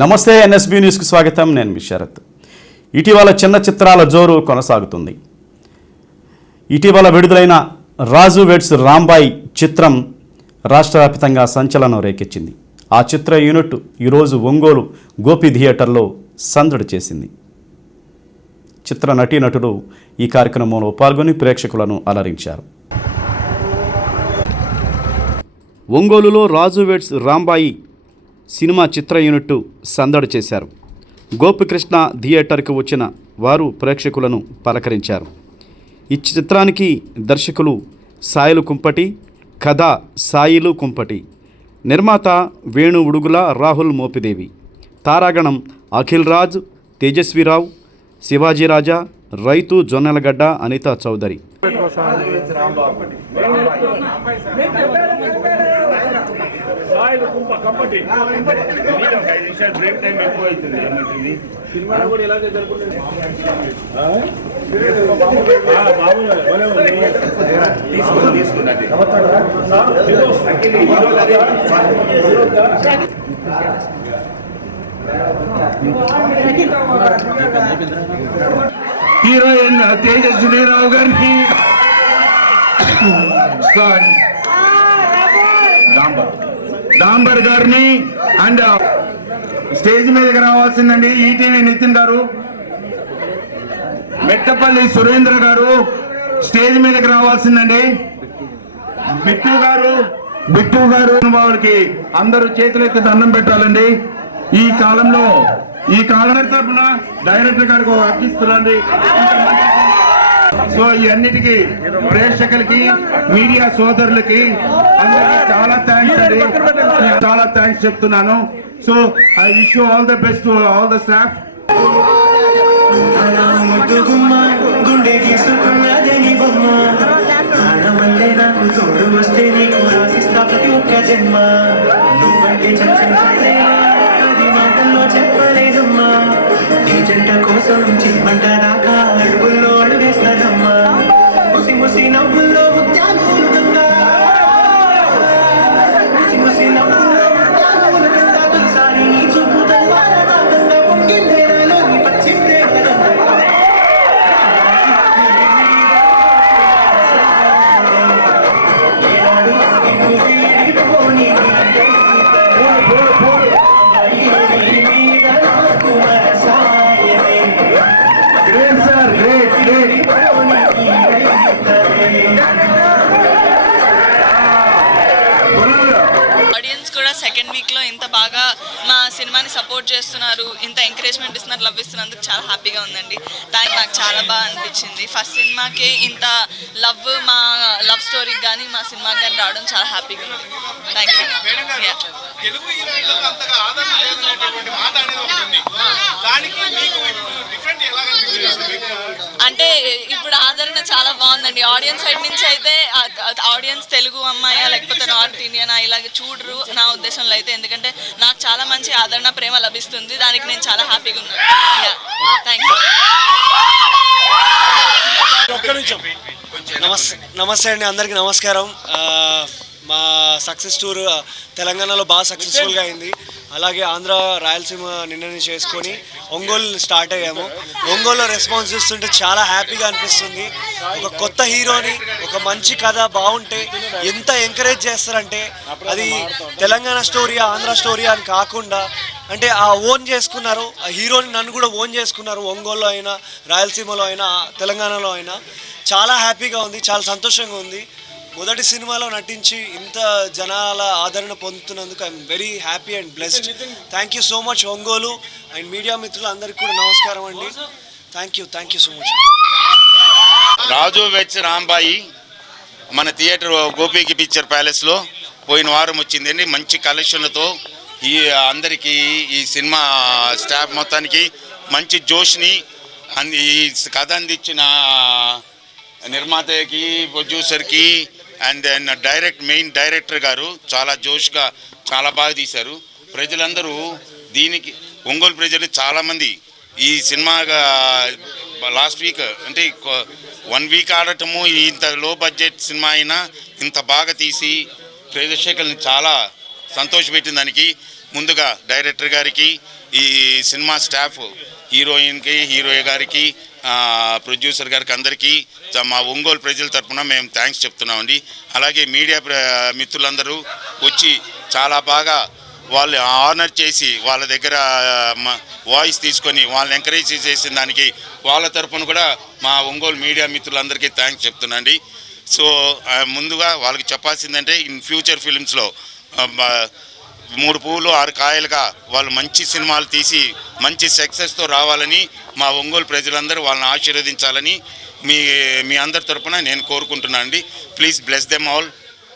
నమస్తే ఎన్ఎస్బి న్యూస్కి స్వాగతం. నేను మీ శరత్. ఇటీవల చిన్న చిత్రాల జోరు కొనసాగుతుంది. ఇటీవల విడుదలైన రాజు వెడ్స్ రాంబాయ్ చిత్రం రాష్ట్ర వ్యాప్తంగా సంచలనం రేకెచ్చింది ఆ చిత్ర యూనిట్ ఈరోజు ఒంగోలు గోపి థియేటర్లో సందడి చేసింది. చిత్ర నటీనటుడు ఈ కార్యక్రమంలో పాల్గొని ప్రేక్షకులను అలరించారు. ఒంగోలులో రాజు వెడ్స్ రాంబాయి సినిమా చిత్ర యూనిట్ సందడి చేశారు. గోపికృష్ణ థియేటర్కి వచ్చిన వారు ప్రేక్షకులను పలకరించారు. ఈ చిత్రానికి దర్శకులు సాయిలు కుంపటి కథ సాయిలు కుంపటి నిర్మాత వేణు ఉడుగుల రాహుల్ మోపిదేవి తారాగణం అఖిల్ రాజ్ తేజస్విరావు శివాజీరాజా రైతు జొన్నెలగడ్డ అనితా చౌదరి. సాయిలు కుంప కంపటి నీకు ఒక ఐదు నిమిషాలు బ్రేక్ టైం ఎక్కువ అవుతుంది ఏమంటుంది సినిమా కూడా ఇలాగే జరుగుతుంది. బాబు భలే ఉంది తీసుకుని తీసుకున్నది హీరోయిన్ తేజస్విరావు గారికి. స్టార్ డాంబర్ డాంబర్ గారిని అండ్ స్టేజ్ మీదకి రావాల్సిందండి. ఈటీవీ నితిన్ గారు మెట్టపల్లి సురేంద్ర గారు స్టేజ్ మీదకి రావాల్సిందండి. బిట్టు గారు బిట్టు గారు వాళ్ళకి అందరూ చేతులెత్తి దండం పెట్టాలండి. ఈ కాలంలో ఈ కాలం తరపున డైరెక్టర్ గారికి అర్పిస్తున్నాండి సో ఈ అన్నిటికీ ప్రేక్షకులకి మీడియా సోదరులకి అందరికీ చాలా థ్యాంక్స్ అండి. చాలా థ్యాంక్స్ చెప్తున్నాను. So I wish you all the best all the staff. జన్మ నువ్వంటే చెప్పలేదమ్మా నీ జంట కోసం చిమ్మంటారా we know. సెకండ్ వీక్లో ఇంత బాగా మా సినిమాని సపోర్ట్ చేస్తున్నారు ఇంత ఎంకరేజ్మెంట్ ఇస్తున్నారు లవ్ ఇస్తున్నందుకు చాలా హ్యాపీగా ఉందండి. థ్యాంక్ నాకు చాలా బాగా అనిపించింది. ఫస్ట్ సినిమాకి ఇంత లవ్ మా లవ్ స్టోరీకి కానీ మా సినిమాకి కానీ రావడం చాలా హ్యాపీగా ఉంది. థ్యాంక్ యూ దానికి? అంటే చాలా బాగుందండి. ఆడియన్స్ సైడ్ నుంచి అయితే ఆడియన్స్ తెలుగు అమ్మాయా లేకపోతే నార్త్ ఇండియనా ఇలాగ చూడరు నా ఉద్దేశంలో అయితే. ఎందుకంటే నాకు చాలా మంచి ఆదరణ ప్రేమ లభిస్తుంది. దానికి నేను చాలా హ్యాపీగా ఉన్నాను. థ్యాంక్ యూ నమస్తే నమస్తే అండి. అందరికీ నమస్కారం. మా సక్సెస్ టూర్ తెలంగాణలో బాగా సక్సెస్ఫుల్గా అయింది. అలాగే ఆంధ్ర రాయలసీమ నిన్న చేసుకొని ఒంగోలు స్టార్ట్ అయ్యాము. ఒంగోలులో రెస్పాన్స్ చూస్తుంటే చాలా హ్యాపీగా అనిపిస్తుంది. ఒక కొత్త హీరోని ఒక మంచి కథ బాగుంటే ఎంత ఎంకరేజ్ చేస్తారంటే అది తెలంగాణ స్టోరీ ఆంధ్ర స్టోరీ అని కాకుండా అంటే ఆ ఓన్ చేసుకున్నారు. ఆ హీరోని నన్ను కూడా ఓన్ చేసుకున్నారు. ఒంగోలులో అయినా రాయలసీమలో అయినా తెలంగాణలో అయినా. చాలా హ్యాపీగా ఉంది. చాలా సంతోషంగా ఉంది. మొదటి సినిమాలో నటించి ఇంత జనాల ఆదరణ పొందుతున్నందుకు I'm very happy and blessed thank you so much Ongole. And media మిత్రులందరికీ కూడా నమస్కారం అండి. Thank you thank you so much Raju weds Rambai మన థియేటర్ గోపీకి పిక్చర్ ప్యాలెస్లో పోయిన వారం వచ్చిందండి. మంచి కలెక్షన్లతో ఈ అందరికీ ఈ సినిమా స్టాఫ్ మొత్తానికి మంచి జోష్ని అంది ఈ కథ అందించిన నిర్మాతకి ప్రొడ్యూసర్కి and then direct main director గారు చాలా జోష్గా చాలా బాగా తీశారు. ప్రజలందరూ దీనికి ఒంగోలు ప్రజలు చాలామంది ఈ సినిమా లాస్ట్ వీక్ అంటే వన్ వీక్ ఆడటము ఇంత లో బడ్జెట్ సినిమా అయినా ఇంత బాగా తీసి ప్రేక్షకులను చాలా సంతోషపెట్టిన దానికి ముందుగా డైరెక్టర్ గారికి ఈ సినిమా స్టాఫ్ హీరోయిన్కి హీరో గారికి ప్రొడ్యూసర్ గారికి అందరికీ మా ఒంగోలు ప్రజల తరపున మేము థ్యాంక్స్ చెప్తున్నామండి. అలాగే మీడియా ప్ర- మిత్రులందరూ వచ్చి చాలా బాగా వాళ్ళు ఆనర్ చేసి వాళ్ళ దగ్గర వాయిస్ తీసుకొని వాళ్ళని ఎంకరేజ్ చేసిన దానికి వాళ్ళ తరపున కూడా మా ఒంగోలు మీడియా మిత్రులందరికీ థ్యాంక్స్ చెప్తున్నాండి. సో ముందుగా వాళ్ళకి చెప్పాల్సిందంటే ఇన్ ఫ్యూచర్ ఫిలిమ్స్లో మూడు పువ్వులు ఆరు కాయలుగా వాళ్ళు మంచి సినిమాలు తీసి మంచి సక్సెస్తో రావాలని మా ఒంగోలు ప్రజలందరూ వాళ్ళని ఆశీర్వదించాలని మీ మీ అందరి తరఫున నేను కోరుకుంటున్నాను అండి. Please bless them all